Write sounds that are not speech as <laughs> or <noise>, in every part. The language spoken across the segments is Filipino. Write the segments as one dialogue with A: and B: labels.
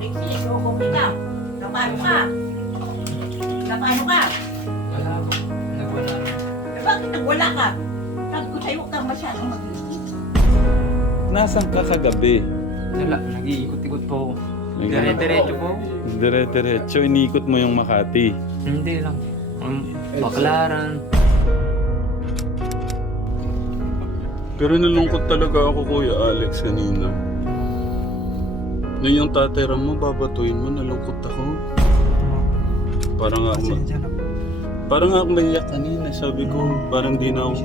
A: Alexis, hukom ka. Napano ka? Napano ka?
B: Wala po. Nagwala.
A: Eh, bakit nagwala ka? Sabi ko sa'yo, huwag kang masyadong mag-isip.
C: Nasaan ka kagabi?
B: Wala. Nag-iikot-ikot po ako. Dire-diretso po.
C: Dire-diretso, inikot mo yung Makati.
B: Hindi lang. Um, baklaran.
C: Pero nalungkot talaga ako, Kuya Alex, kanina. Nung yung tatera mo, babatuin mo, nalungkot ako. Parang ako,
B: Pasensya na po.
C: parang ako maiyak kanina. Sabi ko, parang di na ako.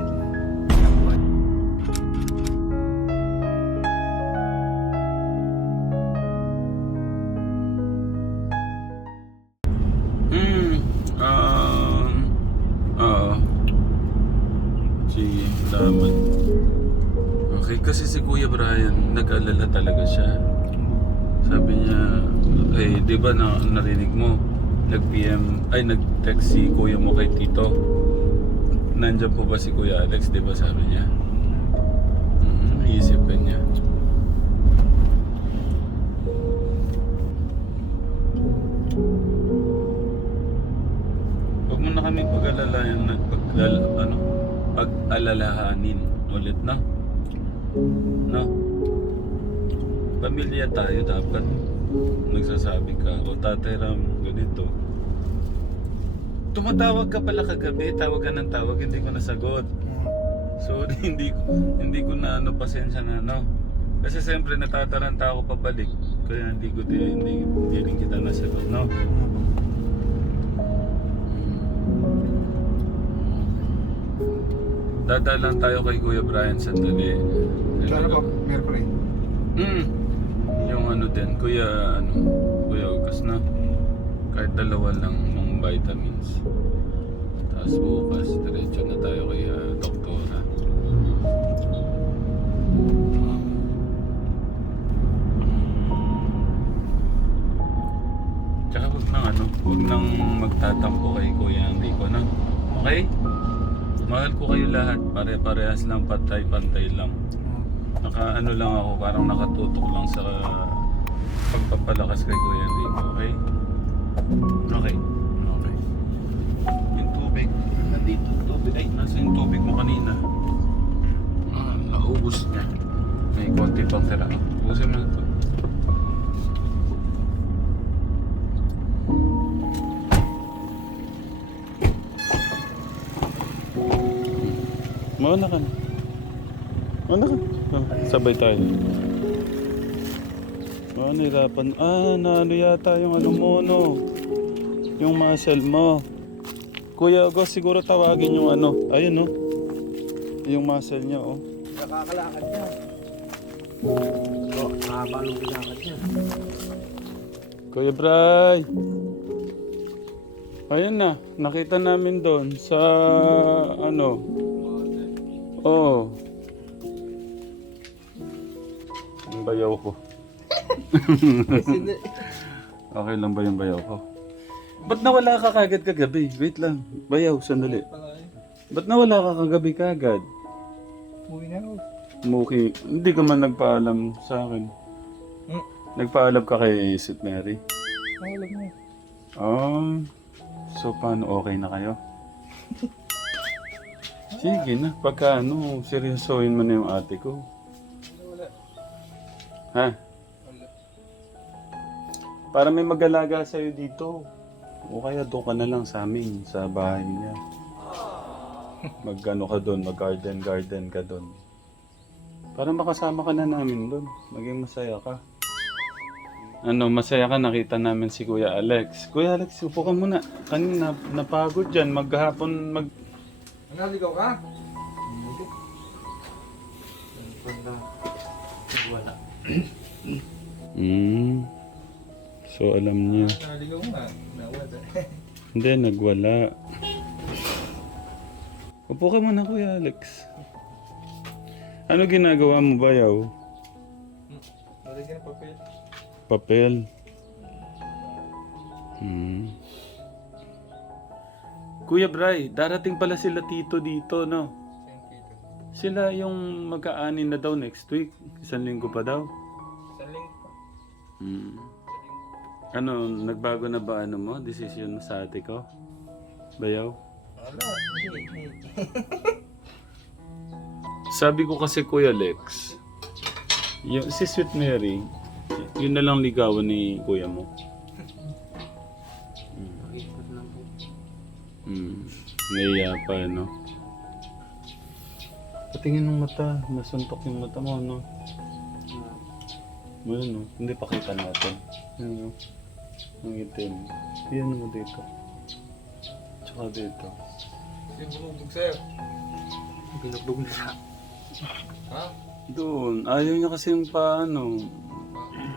C: Hmm, um, oo. Sige, salamat. Okay, kasi si Kuya Brian, nag-alala talaga siya. Sabi niya, eh, di ba na, narinig mo, nag-PM, ay nag-text si Kuya mo kay Tito. Nandiyan po ba si Kuya Alex, di ba sabi niya? Mm, naisipin niya. Huwag mo na kami pag-alalayan, pag, ano, pag-alalahanin ulit na. No? Pamilya tayo dapat. Nagsasabi ka, o tatay Ram, ganito. Tumatawag ka pala kagabi, tawag ka ng tawag, hindi ko nasagot. Sorry, <laughs> hindi ko, hindi ko na ano, pasensya na ano. Kasi siyempre natataranta ako pabalik. Kaya hindi ko din, hindi, hindi rin kita nasagot, no? Dadalan tayo kay Kuya Brian sandali.
D: Sana po, Mercury.
C: Mm. Ano din, Kuya, ano, Kuya August na. Kahit dalawa lang ng vitamins. Tapos bukas, diretso na tayo kay ah, doktora. Tsaka huwag nang ano, huwag nang magtatampo kay Kuya Enrico na. Okay? Mahal ko kayo lahat. Pare-parehas lang, pantay-pantay lang. Naka ano lang ako, parang nakatutok lang sa pagpapalakas kay Kuya Enrico, okay? Okay. Okay. Yung tubig, nandito yung tubig. Ay, nasa yung tubig mo kanina. Ah, naubos niya. May konti pang tira. Ubusin mo na ito. Mauna ka na. Mauna ka. Ah, Sabay tayo. Ah, nahirapan. Ah, naano yata yung ano mo, no? Yung muscle mo. Kuya Agos, siguro tawagin yung ano. Ayun, no? Yung muscle niya, oh.
D: Nakakalakad niya. Oh, haba nung kilakad niya.
C: Kuya Bray. Ayun na, nakita namin doon sa ano. Oh. Ang bayaw ko. <laughs> okay lang ba yung bayaw ko? Ba't nawala ka kagad kagabi? Wait lang. Bayaw, sandali. Ba't nawala ka kagabi kagad?
D: Uwi na ako.
C: Muki, hindi ka man nagpaalam sa akin.
D: Hmm.
C: Nagpaalam ka kay St. Mary?
D: Alam mo.
C: Ah, so paano okay na kayo? <laughs> Sige na, pagka ano, seryosohin mo na yung ate ko.
D: Wala.
C: Ha? Para may mag-alaga sa'yo dito. O kaya doon ka na lang sa amin, sa bahay niya. Mag-ano ka doon, mag-garden-garden ka doon. Para makasama ka na namin doon. Maging masaya ka. Ano, masaya ka, nakita namin si Kuya Alex. Kuya Alex, upo ka muna. Kanina, napagod dyan. Maghapon, mag...
D: Naligaw ka?
B: Wala.
C: Hmm. So, alam niya. Hindi, nagwala. Upo ka muna, Kuya Alex. Ano ginagawa mo ba, yaw?
D: Nalagyan ng papel.
C: Papel. Hmm. Kuya Bray, darating pala sila tito dito, no? Sila yung magkaanin na daw next week. Isang linggo pa daw.
D: Sa link pa.
C: Hmm. Ano, nagbago na ba ano mo? Decision mo sa ate ko? Bayaw?
D: Wala. <laughs>
C: Sabi ko kasi Kuya Lex, yung, si Sweet Mary, yun na lang ligawan ni Kuya mo.
B: Ikot lang po.
C: Hmm. Naiya pa, no? Patingin ng mata. Nasuntok yung mata mo, no?
B: Ah,
C: Ano, no? Hindi pakita natin. Ano? Ang itim. Yan mo dito. Tsaka dito.
D: Yung bumubog sa'yo.
B: Binugbog na sa
D: Ha?
C: Doon. Ayaw niya kasi yung paano.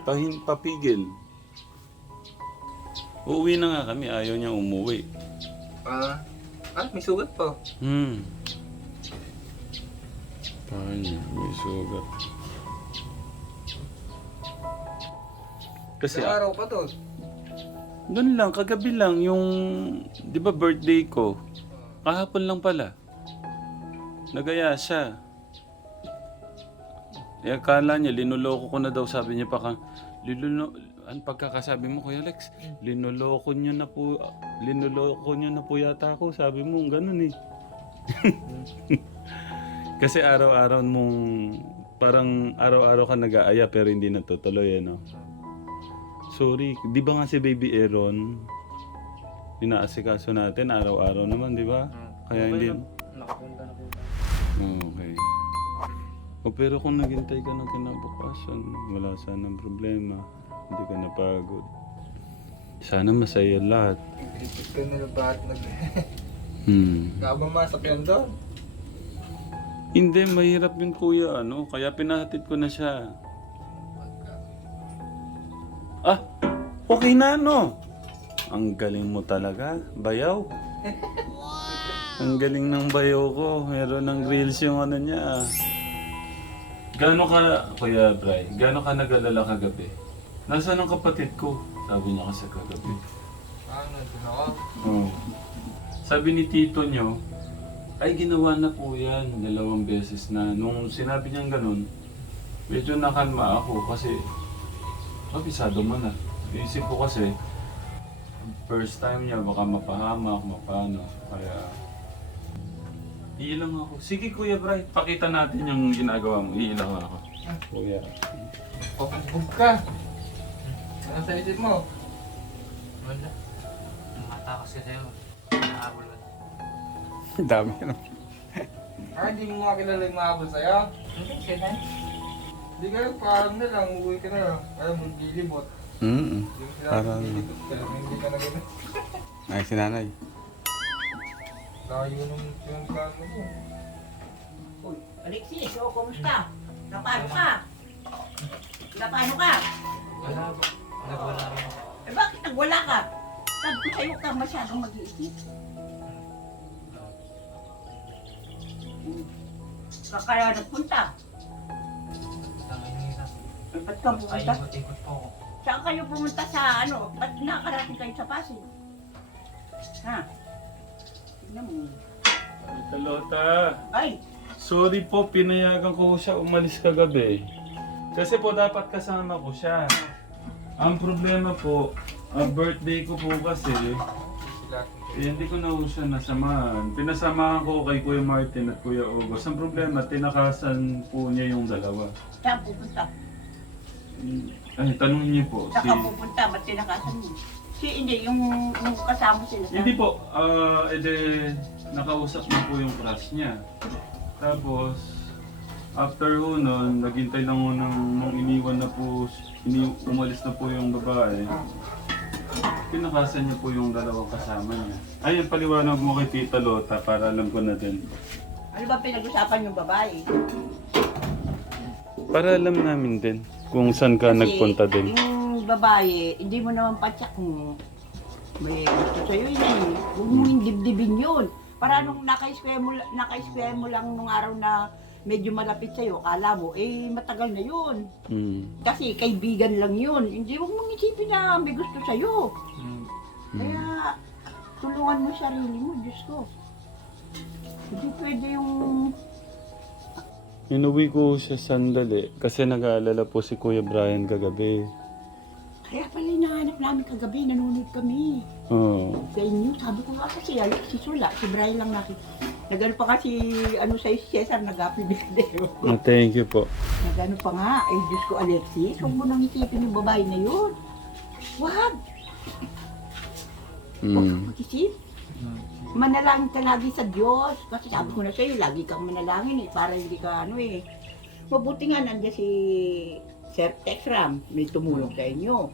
C: Pahin, papigil. Uuwi na nga kami. Ayaw niya umuwi.
D: Ah, ah, may sugat pa.
C: Hmm. Paano? May sugat. Kasi
D: Kasi araw pa to.
C: Doon lang, kagabi lang, yung, di ba birthday ko, kahapon lang pala. Nagaya siya. Eh, akala niya, linuloko ko na daw, sabi niya pa ka, linulo, ang pagkakasabi mo, Kuya Alex, linuloko niyo na po, linuloko niyo na po yata ako, sabi mo, ganun eh. <laughs> Kasi araw-araw mong, parang araw-araw ka nag-aaya pero hindi natutuloy, ano? Sorry, di ba nga si Baby Aaron, inaasikaso natin araw-araw naman, di ba? Kaya hindi...
B: Nakapunta na po.
C: Okay. O pero kung naghintay ka ng kinabukasan, wala sanang problema. Hindi ka napagod. Sana masaya lahat.
D: Isip ka nila bakit nag... <laughs>
C: Hmm.
D: Nakabamasak yan doon.
C: Hindi, mahirap yun kuya, ano? Kaya pinahatid ko na siya. Okay na, no? Ang galing mo talaga, bayaw. Ang galing ng bayaw ko. Meron ng grills yung ano niya. Gano'n ka, Kuya Bray, gano'n ka nag-alala kagabi? Nasaan ang kapatid ko? Sabi niya kasi kagabi.
D: Ano, doon ako?
C: Oo. Sabi ni tito nyo, ay ginawa na po yan dalawang beses na. Nung sinabi niyang ganun, medyo nakalma ako kasi kabisado mo na. Isip ko kasi, first time niya baka mapahamak, mapano. Kaya, iilang ako. Sige Kuya Bright, pakita natin yung ginagawa mo. Iilang ako. Kuya.
D: Papagbog ka. Ano sa isip mo?
B: Wala. Matakas kasi ako. Nakahabol ko. <laughs>
C: Dami na.
D: Ah, hindi mo makilala yung mahabol sa'yo?
B: Hindi, siya
D: Hindi ka, parang na lang, uuwi ka na lang. Kaya maglilibot.
C: Mm
D: sinabi
C: Parang-
D: ka, ka.
C: Ay, si nanay.
D: Layo nung yung plano mo.
A: Uy, Alexis, o kumusta? Napano ka? Napano ka?
B: Wala po. Nagwala ako.
A: Eh bakit nagwala ka? Sabi ko sa'yo ka masyadong mag-iisip. Saan kaya nagpunta?
B: Inisa.
A: Eh, ba't ka
B: Ay,
A: pumunta?
B: ikot po ako.
A: Saan kayo pumunta sa ano? Ba't nakarating kayo sa Pasig? Ha? Tignan mo.
C: Talota.
A: Ay,
C: Sorry po, pinayagan ko siya umalis kagabi. Kasi po dapat kasama ko siya. Ang problema po, ang birthday ko po kasi, eh, hindi ko na po siya nasamahan. Pinasamahan ko kay Kuya Martin at Kuya August. Ang problema, tinakasan po niya yung dalawa.
A: saan pupunta?
C: Ay, tanongin niyo po. Si...
A: Saan ka pupunta? Ba't tinakasan mo? Si, hindi, yung, yung kasama sila. sa-
C: Hindi po, ah, edi, nakausap na po yung crush niya. Tapos, after ho nun, naghintay lang ho nang, nung iniwan na po, ini, umalis na po yung babae. Pinakasan niya po yung dalawang kasama niya. Ayun, paliwanag mo kay Tita Lota para alam ko na din.
A: Ano ba pinag-usapan yung babae?
C: Para alam namin din kung saan ka
A: Kasi
C: nagpunta din.
A: Yung babae, hindi mo naman patyak kung may gusto sa'yo yun eh. Huwag mo yung dibdibin yun. Para nung naka-square mo, naka-square mo lang nung araw na medyo malapit sa'yo, kala mo, eh matagal na yun.
C: Hmm.
A: Kasi kaibigan lang yun. Hindi, huwag mong isipin na may gusto sa'yo.
C: Hmm.
A: Kaya, tulungan mo sarili mo, Diyos ko. Hindi pwede yung...
C: Inuwi ko siya sandali kasi nag-aalala po si Kuya Brian kagabi.
A: Kaya pala hinahanap namin kagabi, nanonood kami.
C: Oo.
A: Sa inyo, sabi ko nga si Alex, si Sula, si Brian lang nakita. Nagano pa kasi, ano sa si Cesar, nag-happy birthday. <laughs>
C: Ah, thank you po.
A: Nagano pa nga, eh Diyos ko Alexis, huwag mo nang isipin yung babae na yun. Wag, huwag
C: Mm.
A: kang mag-isip. Manalangin ka lagi sa Diyos. Kasi sabi ko na sa'yo, lagi kang manalangin eh, para hindi ka ano eh. Mabuti nga nandiyan si Sir Texram, may tumulong sa inyo.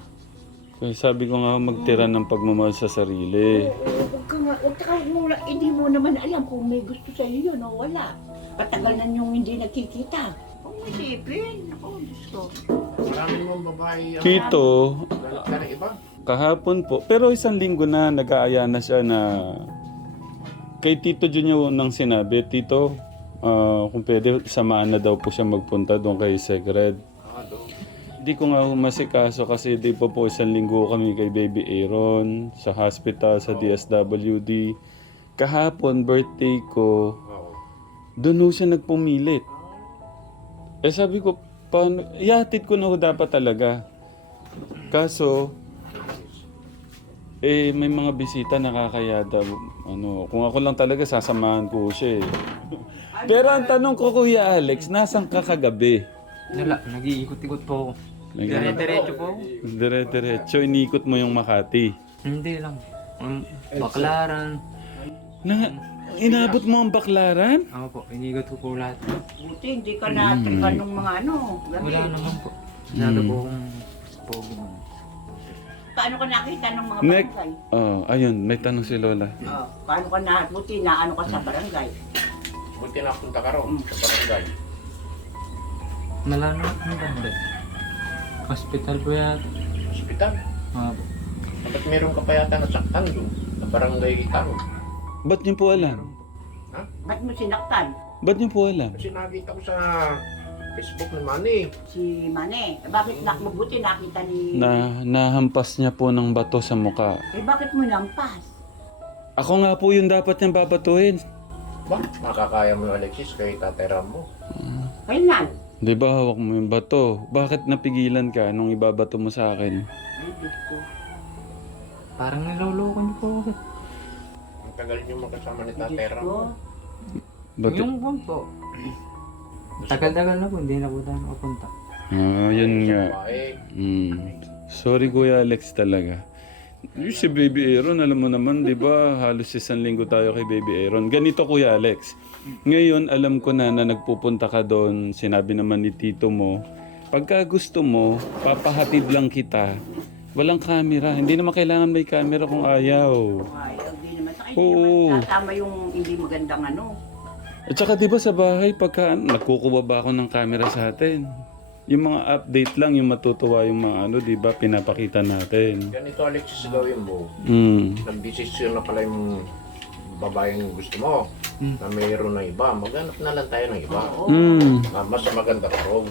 C: Kaya sabi ko nga magtira ng pagmamahal sa sarili.
A: Oo, huwag ka nga, huwag ka nga, hindi mo naman alam kung may gusto sa iyo yun o wala. Patagal na yung hindi nakikita. Huwag mo isipin. Ako, Diyos ko.
D: Marami naman babae
C: Tito,
D: galit ka ng iba.
C: kahapon po, pero isang linggo na nag-aaya na siya na kay Tito Junior nang sinabi, Tito, ah, kung pwede, samaan na daw po siya magpunta doon kay Segred. Hindi ko nga masikaso kasi di pa po isang linggo kami kay Baby Aaron sa hospital sa DSWD. Kahapon, birthday ko,
D: Oo.
C: doon siya nagpumilit. Eh sabi ko, paano, ihatid ko na ho dapat talaga. Kaso, eh may mga bisita nakakayada. Ano, kung ako lang talaga sasamahan ko siya eh. Pero ang tanong ko Kuya Alex, nasan ka kagabi?
B: Wala, nag-iikot-ikot po ako.
C: Nag-
B: Dire-diretso po ako.
C: Dire-diretso, inikot mo yung Makati.
B: Hindi lang. Um, baklaran.
C: Na, inabot mo ang baklaran?
B: Ako po, inikot ko po lahat.
A: Buti, hindi ka natrikan ng mga ano. gabi.
B: Wala naman po.
C: Hmm.
B: po akong pogi.
A: Paano ka nakita ng mga
C: Next.
A: barangay?
C: Oh, ayun, may tanong si Lola.
A: Oh, paano ka na, buti na ano ka sa barangay?
D: Buti na punta ka ron sa barangay.
B: Wala naman ang banda. Hospital po yata.
D: Hospital.
B: Po.
D: Bakit meron ka pa yata nasaktan doon? Sa barangay Tanong.
C: Ba't niyo po alam?
A: Ba't mo sinaktan?
C: Ba't niyo po alam?
D: Kasi nakita ko sa Facebook ni Manny.
A: Si Mane. Eh, bakit nak mabuti nakita ni...
C: Na nahampas niya po ng bato sa muka.
A: Eh bakit mo lampas?
C: Ako nga po yung dapat niyang babatuhin.
D: Ba? Makakaya mo yung Alexis kay Tatay Rambo.
A: Kailan?
C: Di ba hawak mo yung bato? Bakit napigilan ka nung ibabato mo sa akin?
A: Ay, Diyos ko.
B: Parang niloloko niyo po ako.
D: Ang tagal niyo magkasama ni Tatay
A: Diyos ko.
D: Rambo.
C: Bato?
B: Yung buwan po. Tagal-tagal na po, hindi na po tayo nakapunta.
C: Ah, yun nga. Mm. Sorry Kuya Alex talaga. Yung Si Baby Aaron, alam mo naman, di ba, halos isang linggo tayo kay Baby Aaron. Ganito Kuya Alex. Ngayon, alam ko na na nagpupunta ka doon, sinabi naman ni tito mo, pagka gusto mo, papahatid lang kita. Walang camera. Hindi naman kailangan may camera kung ayaw.
A: Ay, hindi naman. Saka hindi
C: Oo.
A: naman tatama yung hindi magandang ano.
C: At saka di ba sa bahay, pagka nagkukuha ba ako ng camera sa atin? Yung mga update lang, yung matutuwa yung mga ano, di ba, pinapakita natin.
D: Ganito Alexis gawin mo.
C: Mm.
D: Nagdesisyon na pala yung babaeng gusto mo.
B: Hmm.
D: Na mayroon ng iba. Maghanap na lang tayo ng iba.
C: Mm.
D: Ah, mas maganda ka ron.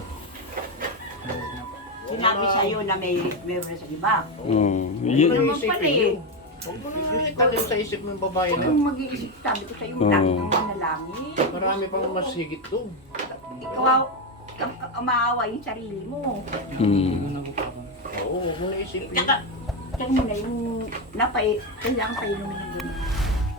A: Sinabi sa'yo na may na sa iba.
C: Oh.
D: Huwag
C: Y-
D: mo
A: naman pala eh.
D: Yun. Huwag mo na italin sa isip mo yung babae na.
A: mong mag-iisip. Sabi ko sa'yo,
C: Oo.
A: lagi kang manalangin.
D: Marami pang mas higit doon.
A: Ikaw ang ang- ang maawa yung sarili mo.
C: Mm.
B: na ako.
D: Oo, huwag mo na isipin.
A: Tsaka mo na yung napay, kailangan pa inumin ng.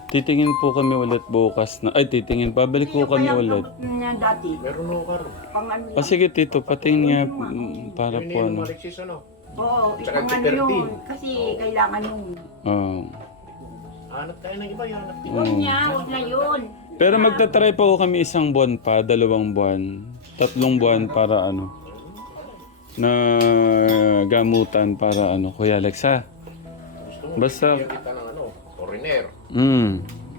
C: Titingin po kami ulit bukas na. Ay, titingin. Babalik po kami ulit.
A: Niya dati,
D: Meron ako ka ron.
A: pang ano
C: Ah, sige, tito. Patingin nga mm, para
D: Yun
C: po
D: yung
C: ano.
D: Alexis ano.
A: Oo,
D: Tsaka
A: pang ano yun. Kasi kailangan yung...
C: Oh.
D: Hanap tayo ng iba, yung hanap tayo.
A: Huwag
C: Oo.
A: niya, huwag na yun.
C: Pero magtatry pa po kami isang buwan pa, dalawang buwan, tatlong buwan para ano, na gamutan para ano, Kuya Alexa.
D: Gusto mo,
C: Basta-
D: bigyan kita ng ano, foreigner.
C: Mm.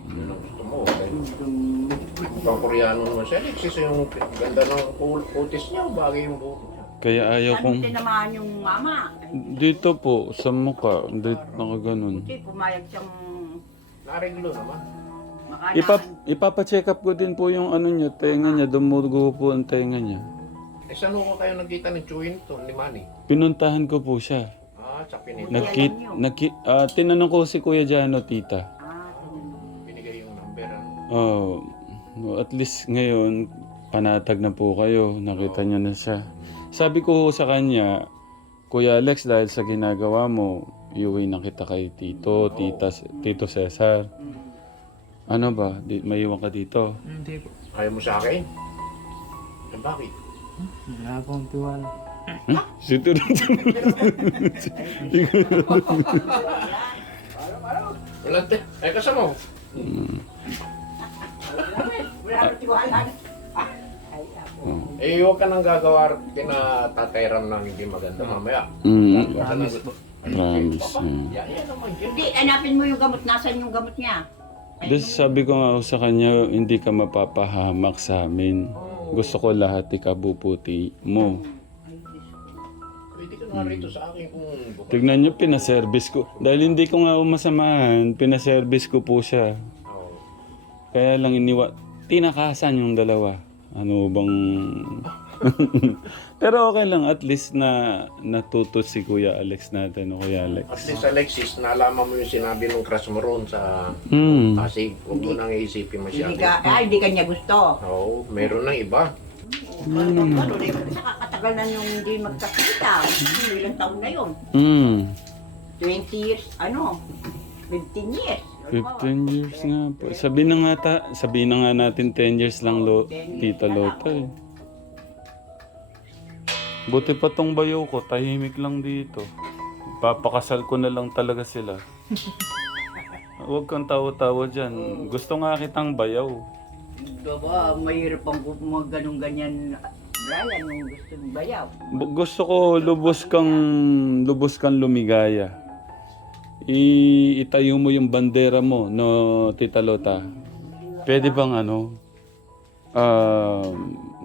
D: Yun ang gusto mo. Mukhang koreano naman si Alexis. Yung ganda ng ul- utis niya, bagay yung buhok.
C: Kaya ayaw
A: Ano
C: kong...
A: tinamaan yung mama?
C: Dito po, sa mukha, dito nakaganon.
A: Kasi pumayag siyang
D: Nareglo naman.
A: makalaan.
C: Ipap, ipapacheck up ko din po yung ano niya, tenga niya, dumugo po ang tenga niya.
D: Eh, saan ko kayo nagkita ng chewin to, ni Manny?
C: Pinuntahan ko po siya.
D: Ah, sa pinita.
C: Nagkit, nagkit, ah, tinanong ko si Kuya Jano, tita.
A: Ah,
D: Binigay yung number. Ano?
C: Oh, no, at least ngayon, panatag na po kayo. Nakita niya na siya. Sabi ko sa kanya, Kuya Alex, dahil sa ginagawa mo, iuwi na kita kay Tito, Tita, Tito Cesar. Ano ba? Di, maiwan ka dito?
B: Hindi po.
D: Ayaw mo sa akin? Eh, bakit?
B: Wala akong tiwala.
C: Si Tito.
D: Wala, te. Eh, kasama mo.
A: Wala ka tiwala. Ako.
D: Eh, huwag ka nang gagawa, pinatatayram ng hindi maganda mamaya.
C: mm,
D: ka ng-
B: Promise
C: promise. mm.
D: Yan, yan naman yun.
A: Hindi, hanapin mo yung gamot. Nasaan yung gamot niya?
C: Tapos sabi ko nga sa kanya, hindi ka mapapahamak sa amin. Gusto ko lahat ikabubuti mo.
D: Pwede ka nga rito sa akin kung.
C: Tignan nyo, pinaservice ko. Dahil hindi ko nga umasamahan, pinaservice ko po siya.
D: Oo.
C: Kaya lang iniwa, tinakasan yung dalawa. Ano bang... <laughs> Pero okay lang, at least na natuto si Kuya Alex natin, o Kuya
D: At
C: Alex.
D: least Alexis, nalaman mo yung sinabi ng crush mo roon sa
C: Hmm.
D: Pasig. Huwag mo nang iisipin masyado.
A: Hindi ka, ay, hindi ka niya gusto.
D: Oo, meron ng iba.
A: Hmm. Ano, ba? Saka katagal na yung hindi magkakita. Hmm, Ilang taon na yun?
C: Hmm.
A: 20 years, ano? 15 years.
C: 15 years nga po. Sabi na nga, ta, sabi na nga natin 10 years lang lo,
A: 10 years
C: Tita Lota eh. Buti pa tong bayo ko, tahimik lang dito. Papakasal ko na lang talaga sila. <laughs> Huwag kang tawa-tawa dyan. Gusto nga kitang bayaw.
A: Diba, mahirap ang mga ganun ganyan. Brian, gusto ng bayaw.
C: Gusto ko lubos kang lubos kang lumigaya. I itayo mo yung bandera mo, no, Tita Lota. Pwede bang ano? ah,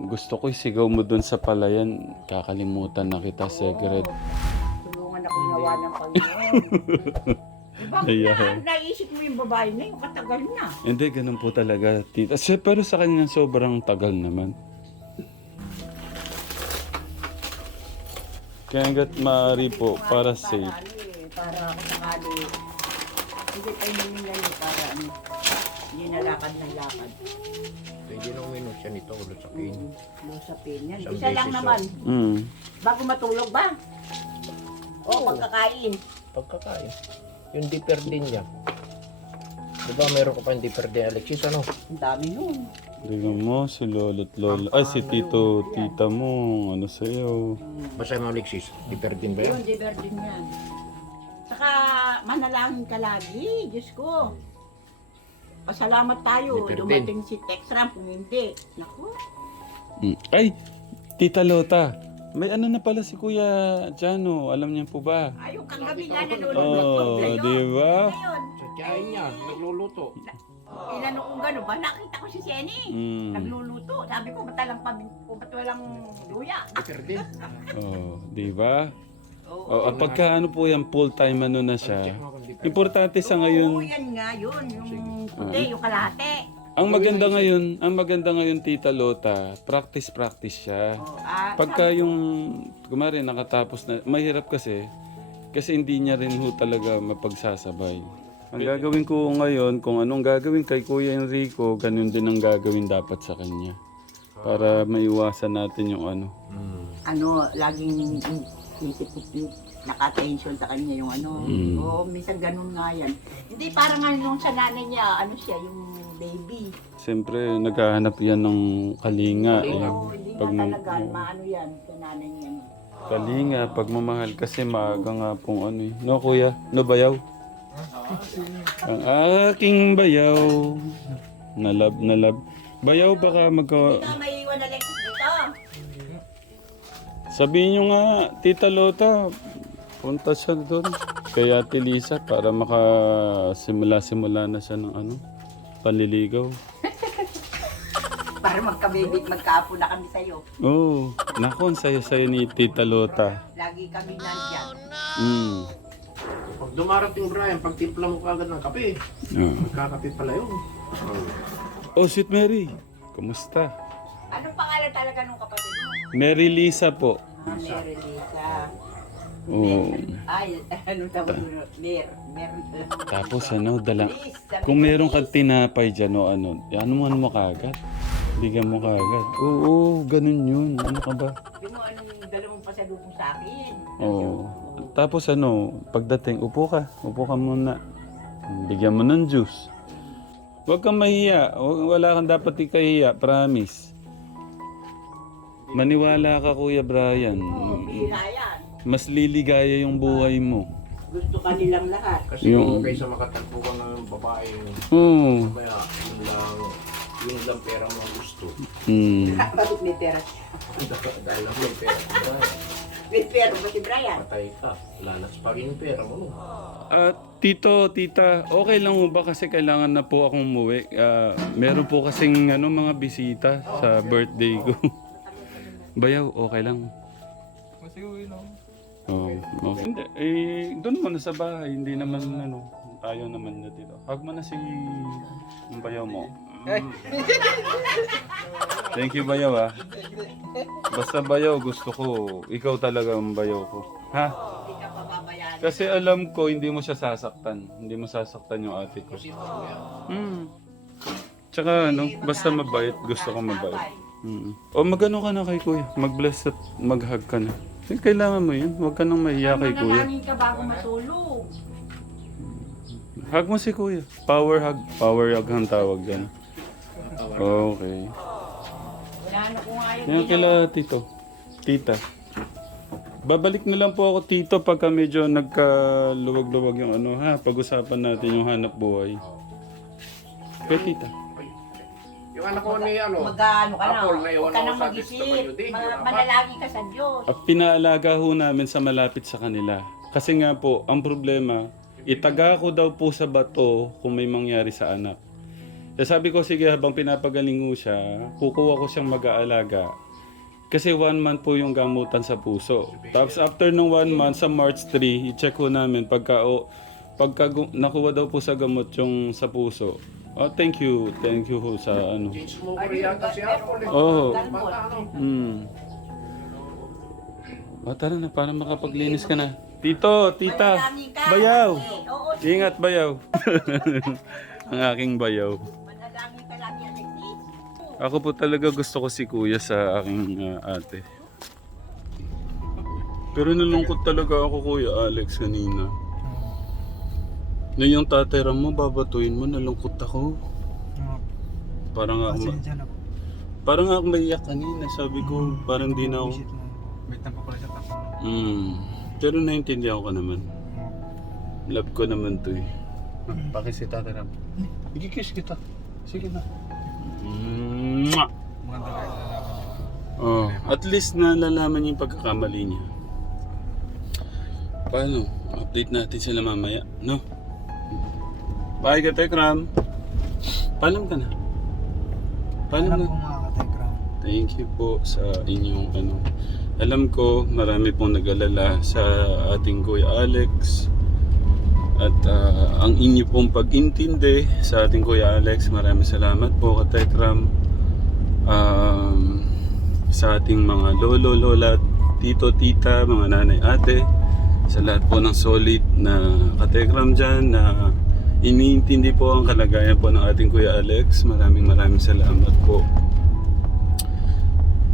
C: gusto ko isigaw mo dun sa palayan. Kakalimutan na kita, Secret.
A: Tulungan ako nawa ng Panginoon. <laughs> diba,
C: Ayan.
A: na, naisip mo yung babae na yung katagal na.
C: Hindi, ganun po talaga, Tita. Se- Pero sa kanya sobrang tagal naman. Kaya hanggat maaari po, para safe.
A: Ano para ako sakali. Hindi pa yung nila para ano. Hindi na lakad na lakad.
D: Hindi na uminom siya nito ulit sa akin.
A: Lusapin yan.
D: Isang
A: Isa lang
D: beses
A: naman.
C: Mm.
A: Bago matulog ba? O pagkakain.
D: Pagkakain. Yung dipper din niya. Di ba meron ka pa yung dipper din, Alexis? Ano?
A: Ang dami nun.
C: Tingnan mo, si lolo't lola. Ay, si tito, tita mo. Ano sa'yo?
D: Basta mo, Alexis. Dipper din ba yan?
A: Yun, di din yan. Saka manalangin ka lagi, Diyos ko. Pasalamat tayo. Dumating si Texram kung hindi. Naku.
C: Mm. Ay, tita Lota. May ano na pala si Kuya Jano. Alam niya po ba?
A: Ayun, kagabi nga nanonood
C: Oh,
A: ng
C: di ba?
A: Ngayon,
D: Sa tiyahin niya, nagluluto.
A: inano kong gano'n ba? Nakita ko si Senny.
C: Mm.
A: Nagluluto. Sabi ko, ba't walang, pab- o ba't walang luya?
D: Din.
C: Oh, di ba?
A: Oo.
C: Oh, ah, pagka ano po yan, full-time ano na siya. Importante sa
A: Oo,
C: ngayon,
A: yan nga, yun. Yung puti, yung kalahati.
C: ang maganda ngayon, ang maganda ngayon, Tita Lota, practice-practice siya.
A: Oh, ah,
C: Pagka yung, kumari nakatapos na, mahirap kasi, kasi hindi niya rin ho talaga mapagsasabay. Ang gagawin ko ngayon, kung anong gagawin kay Kuya Enrico, ganun din ang gagawin dapat sa kanya. Para maiwasan natin yung ano.
A: Ano, laging isip ko naka-attention sa kanya yung ano.
C: Mm.
A: Oo, minsan ganun nga yan. Hindi, parang nga nung sa nanay niya, ano siya, yung baby.
C: Siyempre, naghahanap yan ng kalinga. eh.
A: Oo, hindi
C: Pag-
A: nga talaga, maano yan, sa nanay niya.
C: Kalinga, pagmamahal kasi maaga nga pong ano eh. No kuya? No bayaw? Ang aking bayaw. Nalab, nalab. Bayaw baka magka...
A: May
C: Sabihin nyo nga, Tita Lota, punta siya doon. Kay Ate Lisa para makasimula-simula na siya ng ano, panliligaw. <laughs>
A: Para magka-baby, at magkaapo na kami sa'yo.
C: Oo, oh, naku, ang sayo-sayo ni Tita Lota.
A: Lagi kami nandyan.
C: Mm.
D: Pag dumarating Brian, pag timpla mo kagad ng kape,
C: Oh.
D: magkakape pala yun.
C: oh, Sweet Mary, kumusta?
A: Anong pangalan talaga nung kapatid mo?
C: Mary Lisa po.
A: Ah, Mary Lisa.
C: Oo.
A: Ay, <laughs> ano tawag mo? Mer. Mer.
C: Tapos ano, dala. Kung meron kang tinapay dyan o ano, ano mo ano mo kagad? Bigyan mo kagad. Oo, ganun yun. Ano ka ba?
A: Sabi mo, anong dalawang pasay nakasalubong sa akin.
C: Oo. Tapos ano, pagdating, upo ka. Upo ka muna. Bigyan mo ng juice. Huwag kang mahiya. Wala kang dapat ikahiya. Promise. Maniwala ka, Kuya Brian.
A: Oo, bihira yan.
C: Mas liligaya yung buhay mo.
A: Gusto ka nilang lahat.
D: Kasi
C: Yung-
D: yung kaysa makatagpo ka ng babae,
C: Oo.
D: mamaya, yun lang, yun lang pera mo ang gusto.
C: Mm. <laughs>
A: Bakit may pera? <laughs>
D: Dahil lang may pera mo,
A: May pera ba si Brian?
D: patay ka. Lalas pa rin yung pera mo.
C: Ah, tito, tita, okay lang mo ba kasi kailangan na po akong umuwi? Ah, meron po kasing ano, mga bisita sa birthday ko. <laughs> Bayaw, okay lang.
B: Kasi uwi lang.
C: Oh, okay. Hindi, eh, doon mo na sa bahay. Hindi naman, ano, ayaw naman na dito. Hug mo na si yung bayaw mo. Mm. <laughs> Thank you, bayaw, ah. Basta bayaw, gusto ko. Ikaw talaga ang bayaw ko. Ha? Kasi alam ko, hindi mo siya sasaktan. Hindi mo sasaktan yung ate ko. Hmm. Tsaka ano, basta mabait. Gusto ko mabait. Mm. O magano ka na kay kuya. Mag-bless at mag-hug ka na. Eh, Kailangan mo yun. Huwag ka nang mahiya kay kuya.
A: Manalangin ka bago matulog.
C: Hug mo si kuya. Power hug. Power hug ang tawag dyan. Okay.
A: Wala na nga yun.
C: Yan kila tito. Tita. Babalik na lang po ako tito pagka medyo nagkaluwag-luwag yung ano ha. Pag-usapan natin yung hanap buhay. Kay tita.
D: Yung anak ko ni ano,
A: Mag-ano ka na.
D: Apple na yun,
A: Huwag ka nang
D: ako sa
A: mag-isip.
D: DSWD,
A: Ma-
D: yun,
A: Manalangin ka sa Diyos.
C: At pinaalaga ho namin sa malapit sa kanila. Kasi nga po, ang problema, itaga ko daw po sa bato kung may mangyari sa anak. Kaya sabi ko, sige, habang pinapagaling ho siya, kukuha ko siyang mag-aalaga. Kasi one month po yung gamutan sa puso. Tapos after ng one month, sa March 3, i-check ko namin pagka, o, pagka gu- nakuha daw po sa gamot yung sa puso. Oh, thank you. Thank you ho sa ano.
D: change mo.
C: Oh.
D: Ano?
C: Hmm. O tara na, para makapaglinis ka na. Tito, tita, bayaw. Ingat, bayaw. <laughs> Ang aking bayaw. Ako po talaga gusto ko si kuya sa aking ah, ate. Pero nalungkot talaga ako, Kuya Alex, kanina. Na yung tatay Ram mo, babatuin mo, nalungkot ako. Parang ako,
B: Pasensya na po.
C: parang ako maiyak kanina. Sabi ko, parang di na ako.
B: Mo. Wait lang po pala siya tapos.
C: Mm. Pero naintindihan ko naman. Love ko naman to eh. Pakis si Tata Ram. Ikikiss kita. Sige na. Mwah!
B: Maganda kayo niyo.
C: Oh, at least nalalaman niya yung pagkakamali niya. Paano? Update natin sila mamaya, no? Bye, Katekram. Paalam ka na. Paalam
B: Alam
C: na.
B: mga katekram.
C: Thank you po sa inyong ano. Alam ko marami pong nag-alala sa ating Kuya Alex. At ah, ang inyo pong pag-intindi sa ating Kuya Alex, maraming salamat po Katekram. Um, sa ating mga lolo, lola, tito, tita, mga nanay, ate, sa lahat po ng solid na katekram dyan na iniintindi po ang kalagayan po ng ating Kuya Alex. Maraming maraming salamat po.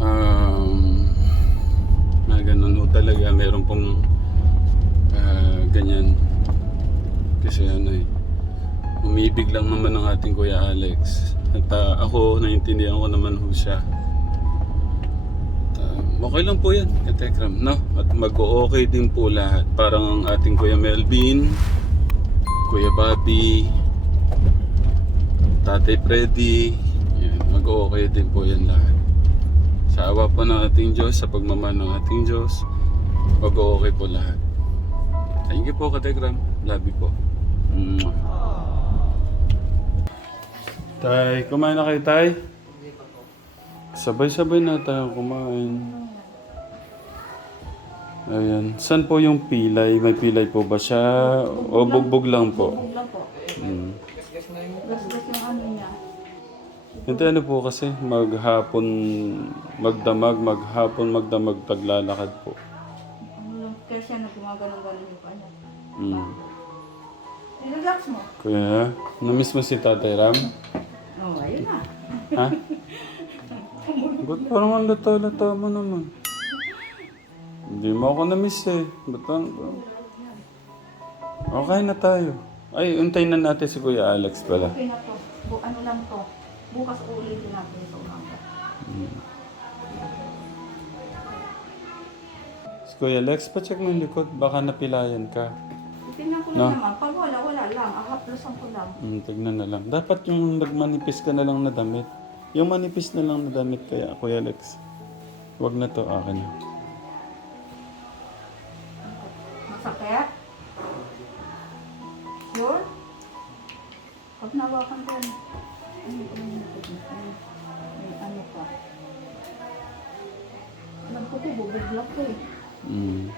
C: Um, na ganun po talaga, meron pong ah, ganyan. Kasi ano eh, umibig lang naman ng ating Kuya Alex. At ah, ako, naintindihan ko naman ho siya. Ah, okay lang po yan, katekram, no? At mag-okay din po lahat. Parang ang ating Kuya Melvin, Kuya Bobby, Tatay Freddy, mag-okay din po yan lahat. Sa awa po ng ating Diyos, sa pagmamahal ng ating Diyos, mag-okay po lahat. Thank you po, Kategram. Love you po. Mwah. Tay, kumain na kayo, Tay? Sabay-sabay na tayo kumain. Ayan. Saan po yung pilay? May pilay po ba siya? O bugbog lang po?
A: Lang po.
C: Mm.
A: Gas-gas yung ano niya.
C: Hindi ano po kasi maghapon magdamag, maghapon magdamag taglalakad po.
A: Kaya siya na gumagano'n-ganon yung kanya.
C: Mm.
A: Relax mo.
C: Kuya, namiss mo si Tatay Ram?
A: Oo, oh, ayun na.
C: Ha? <laughs> Ba't parang ang lata-lata mo naman? Hindi mo ako na-miss eh. Ba't ang... Okay na tayo. Ay, untayin na natin si Kuya Alex pala.
E: Okay na to. Bu ano lang to. Bukas ulitin natin sa umaga.
C: Si Kuya Alex, pacheck mo yung likod. Baka napilayan ka.
E: Tingnan ko lang
C: No.
E: naman. Pag wala, wala lang. Ahaplosan ko lang.
C: Hmm, tignan na lang. Dapat yung nagmanipis ka na lang na damit. Yung manipis na lang na damit kaya, Kuya Alex. Huwag na to, akin na.
E: Sure? Pag nawakan ko, ano ano ano ano may ano ka. Alam ko ko, bubuglak ko eh.
C: Hmm.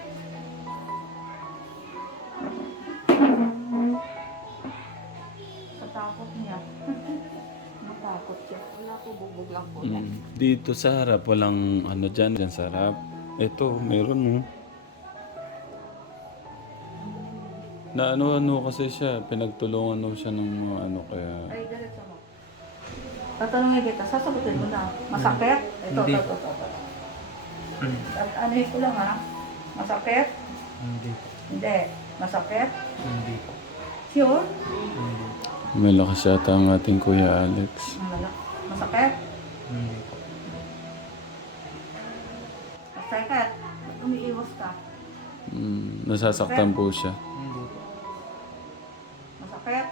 E: Sa takot niya. <laughs> Natakot siya. Wala ko, bubuglak ko.
C: Mm. Dito sa harap, walang ano dyan, dyan sa harap. Ito, meron mo. Na ano ano kasi siya, pinagtulungan mo siya ng mga ano kaya.
E: Ay, diretso mo. Tatanungin kita, sasagutin mo na. Masakit? Ito,
B: Hindi.
E: ito, ito, ito. At ano ko lang ha? Masakit?
B: Hindi.
E: Hindi. Masakit?
B: Hindi.
E: Sure?
C: May lakas yata ang ating Kuya Alex.
E: Masakit?
B: Hindi.
E: Masakit? Ba't umiiwas ka?
C: Mm, nasasaktan po siya.
E: Masakit?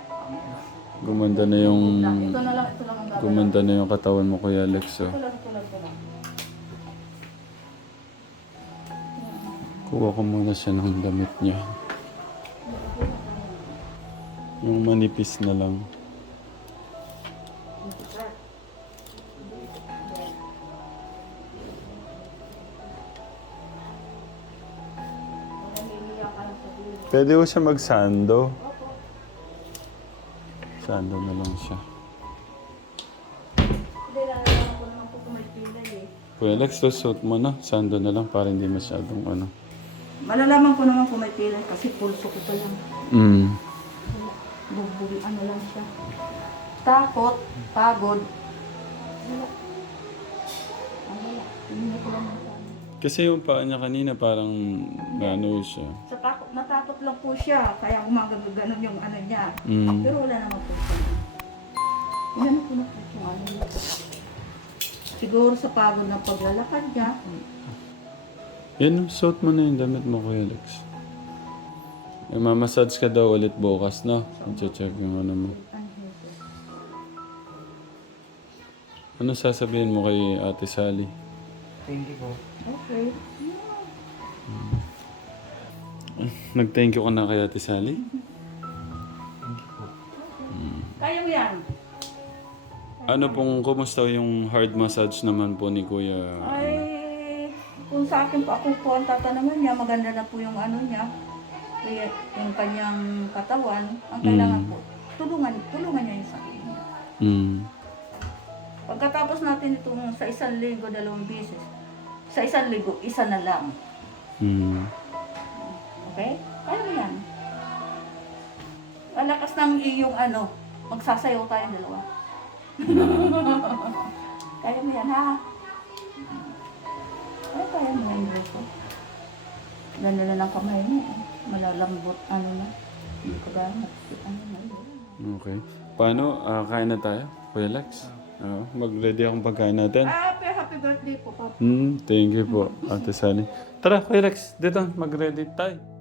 C: Gumanda na yung
E: Ito na lang, ito lang ang gagawin.
C: gumanda na yung katawan mo Kuya Alex. Oh.
E: Ito lang, ito lang, ito lang.
C: Kuha ko muna siya ng damit niya. Yung manipis na lang. Pwede ko siya magsando. Sando na lang siya.
E: Eh.
C: Kuya Alex, susot mo na. Sando na lang para hindi masyadong ano.
E: Malalaman ko naman kung may pilay kasi pulso ko pa lang.
C: Mm.
E: Bugbog, ano lang siya. Takot, pagod. Wala. Wala. Hindi ko lang masabi.
C: Kasi yung paa niya kanina parang ano siya.
E: Sa takot, natakot lang po siya. Kaya gumagano ganon yung ano niya.
C: Mm.
E: Pero wala naman po siya. Inano ko na po yung ano niya. Siguro sa pagod ng paglalakad niya.
C: Yan, suot mo na yung damit mo, Kuya Alex. Eh, mamassage ka daw ulit bukas, no? I-check yung ano mo.
E: Ano?
C: Ano sasabihin mo kay Ate Sally?
B: Thank you po.
E: Okay.
C: Nag-thank you ka na kay Ate Sally?
E: Kaya mo yan.
C: Ano pong, kumusta yung hard massage naman po ni Kuya?
E: Ay, kung sa akin po, ako po ang tatanungan niya, maganda na po yung ano niya, kaya yung kanyang katawan, ang kailangan
C: Mm.
E: po, tulungan, tulungan niya yung sarili niya.
C: Mm.
E: Pagkatapos natin itong sa isang linggo, dalawang beses, sa isang linggo, isa na lang.
C: Mm.
E: Okay? Kaya mo yan. Malakas ng iyong ano, magsasayaw tayong dalawa. <laughs> kaya mo yan, ha? Ay, kaya mo yan, Rico. Ganda na ng kamay mo. eh. Malalambot, ano na. Hindi ko ba, ano na.
C: Okay. Paano? Ah, kain na tayo? Kuya Lex? Oo. mag-ready akong pagkain natin.
E: Happy, happy birthday po, Papa.
C: Hmm, thank you po, Ate Sally. Tara, Kuya Lex, dito, mag-ready tayo.